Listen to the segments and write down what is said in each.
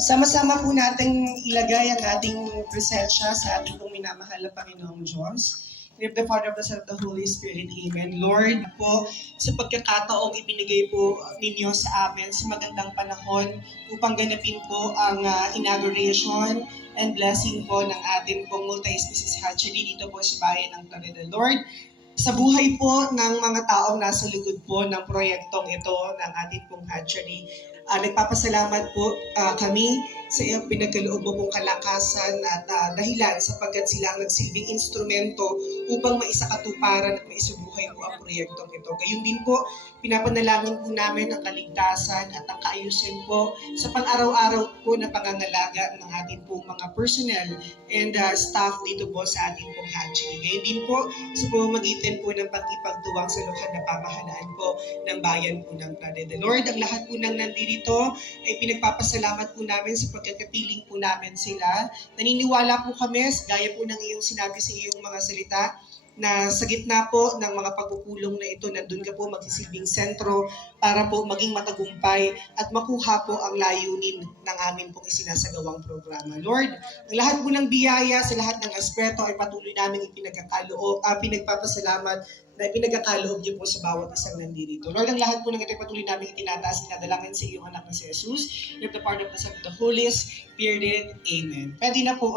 Sama-sama po nating ilagay ang ating presensya sa ating pong minamahal na Panginoong Diyos. In the name of the Father, of the Son, of the Holy Spirit. Amen. Lord, po, sa pagkakataong ibinigay po ninyo sa amin sa magandang panahon upang ganapin po ang inauguration and blessing po ng ating pong multi-species hatchery dito po sa bayan ng Clarida. Lord, sa buhay po ng mga taong nasa likod po ng proyektong ito ng ating pong hatchery, nagpapasalamat po kami sa iyong pinagkaloob mo pong kalakasan at dahilan sapagkat sila ang nagsilbing instrumento upang maisakatuparan at maisubuhay po ang proyektong ito. Gayun din po, pinapanalangin po namin ang kaligtasan at ang kaayusan po sa pang-araw-araw po na pangangalaga ng ating pong mga personnel and staff dito po sa ating pong hatchery. Gayun din po sa pamamagitan po ng pag-ipagtuwang sa lokal na pamahalaan po ng bayan po ng Clarida. Lord, ang lahat po ng nandito ay pinagpapasalamat po namin sa pagkakapiling po namin sila. Naniniwala po kami, gaya po ng iyong sinabi sa iyong mga salita, na sa gitna po ng mga pagpupulong na ito, nandun ka po magsisilbing sentro para po maging matagumpay at makuha po ang layunin ng amin pong isinasagawang programa. Lord, ang lahat po ng biyaya sa lahat ng aspeto ay patuloy namin pinagpapasalamat na pinagkakaloob niyo po sa bawat isang nandito. Lord, ang lahat po ng ito patuloy namin itinataas, inadalangin sa iyong anak na si Jesus. In the part of the Son of the Holy Spirit. Amen. Pwede na po.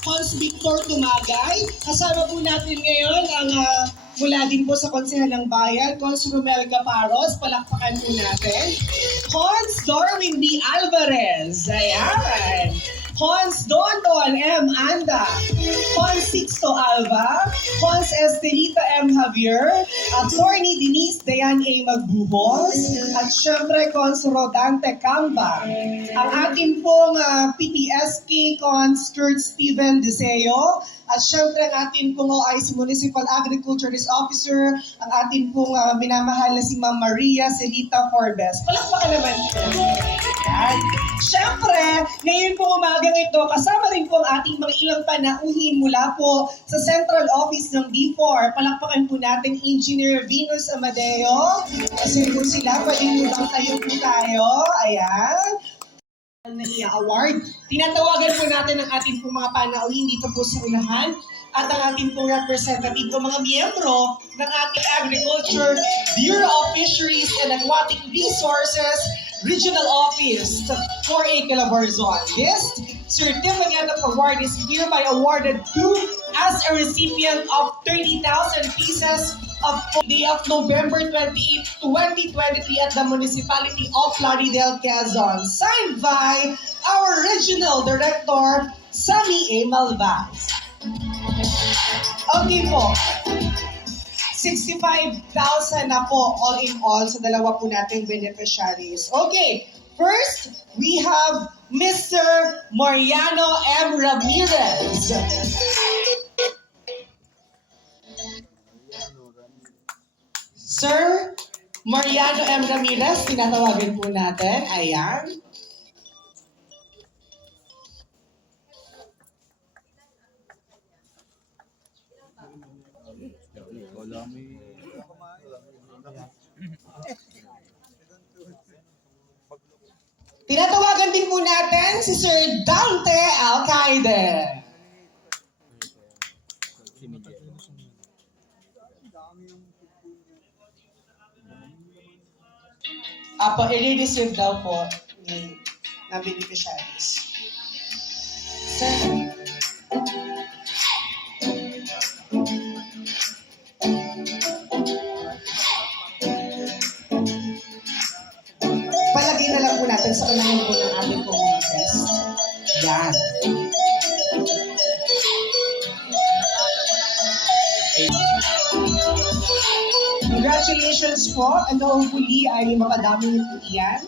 Cons Victor Tumagay. Kasama po natin ngayon ang mula din po sa Konsehal ng Bayan, Cons Romel Gaparos. Palakpakan po natin. Cons Darwin B. Alvarez. Ayan. Cons Don M. Anda, Cons Sixto Alva, Cons Estelita M. Javier, Attorney Denise Dayan A. Magbuhos, at syempre Cons Rodante Camba. Ang ating pong PPSK Cons Kurt Steven Deseo, at syempre ang ating pong OIC Municipal Agriculturist Officer, ang ating pong minamahal na si Ma'am Maria Celita Forbes. Palakpakan naman. Syempre, ngayon po umagang ito, kasama rin po ang ating mga ilang panauhin mula po sa Central Office ng B4. Palakpakan po natin Engineer Venus Amadeo. Kasi po sila, pwedeng mudang tayo po tayo. Ayan. Na i-award. Tinatawagan po natin ang ating pong mga panauhin dito po sa unahan at ang ating pong representative o mga miyembro ng ating Agriculture, Bureau of Fisheries and Aquatic Resources Regional Office, 4A Calabarzon. This certificate of award is hereby awarded to as a recipient of 30,000 pieces of day of November 28, 2023 at the municipality of Plaridel, Quezon. Signed by our Regional Director, Sammy A. Malvaz. Okay po. 65,000 na po all in all sa dalawa po nating beneficiaries. Okay, first, we have Mr. Mariano M. Ramirez. Sir Mariano M. Ramirez, tinatawagan po natin. Ayan. Tinatawagan din po natin si Sir Dante Alcaide. I-reserve daw po na beneficiaries. Sir. Palagay na lang po natin sa kanahan po ng ating pong mga test. Yan. Congratulations po. And hopefully ay makadami niyo po iyan.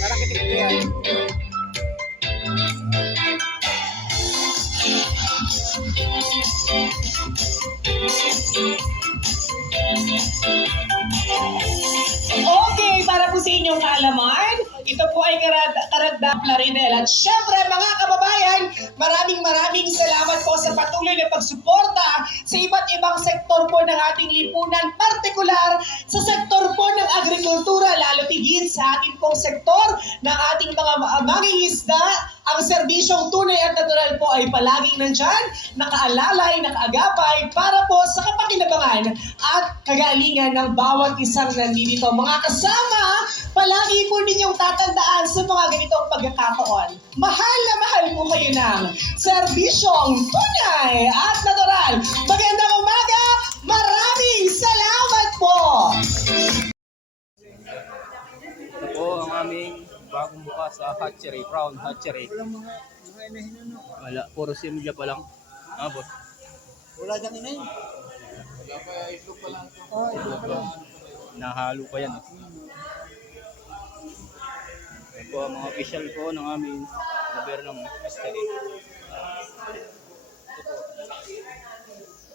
Parang kitik yan. Plaridel. At syempre mga kababayan, maraming salamat po sa patuloy na pagsuporta sa iba't ibang sektor po ng ating lipunan, partikular sa sektor po ng agrikultura, lalo tigit sa ating pong sektor ng ating mga mangingisda. Ang serbisyong tunay at natural po ay palaging nandyan, nakaalalay, nakaagapay para po sa kapakinabangan at kagalingan ng bawat isang nandito. Mga kasama, palagi po ninyong tatandaan sa mga ganitong pagkakataon. Mahal na mahal po kayo ng serbisyong tunay at natural. Magandang umaga, maraming salamat po! Ito po ang aming bagong bukas sa hatchery, Crown Hatchery. Wala, puro similya pa lang. Boss. Wala dyan inahin. Wala pa, itlog pa lang ito. Itlog pa lang. Nahalo pa yan. Ito po ang mga official po ng aming gobyernong hatchery.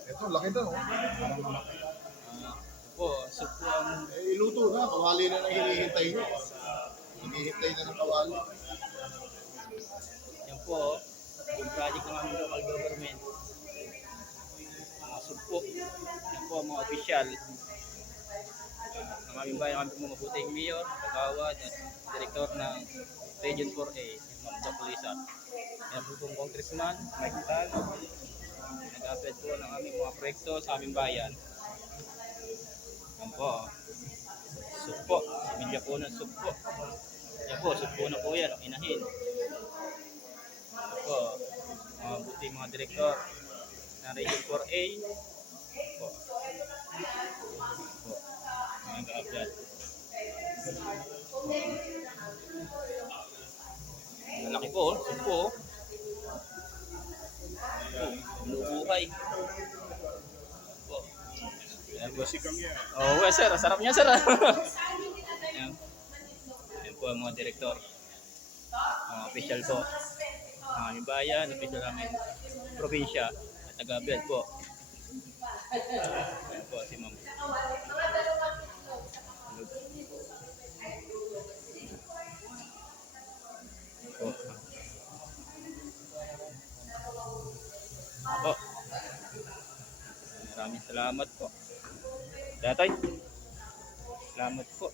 Ito, laki ito. Ito po, so po ang Iluto na, kawali na hinihintay nyo. Hinihintay na ng kawali. yan po, yung project ng aming local government. Mga sugpo. Yan po ang mga official. Ang aming bayan, aming mga mabuting mayor, kagawad at direktor ng Region 4A, Ma'am Doc Lisa. Yan po pong congressman, Mike Tal. Nag-apply po ng aming mga proyekto sa aming bayan. Yan po. Sugpo. Similya po ng sugpo. Yan po, sugpo na po yan. Inahin. Yan po. Mga buti mga direktor ng Region 4A. Yan po. Yan po. Mga nag-apply. Malaki po, sugpo. Lubuhay. Ayan po. Oh, well, sir. Sarap niya, sir. Ayan. Ayan po ang mga direktor. Mga official po. Ang aming bayan, official aming probinsya at taga-Abel po. Ayan po si Ma'am. Po. Maraming salamat po. Datoy. Salamat po.